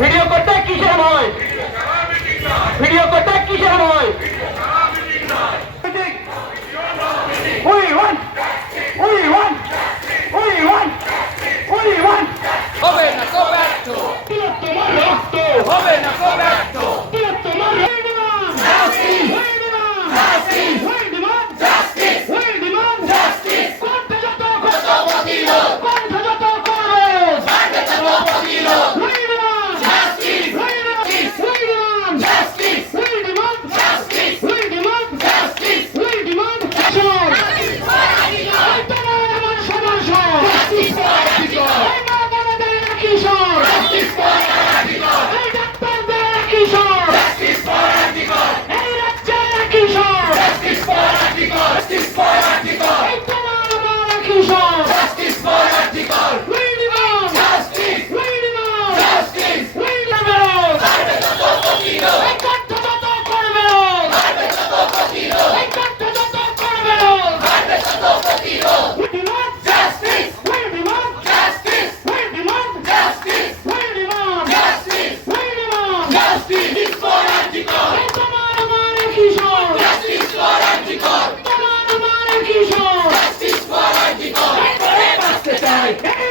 Video করতে কিসের ভয়? ভিডিও করতে কিসের ভয়? হবে না we right.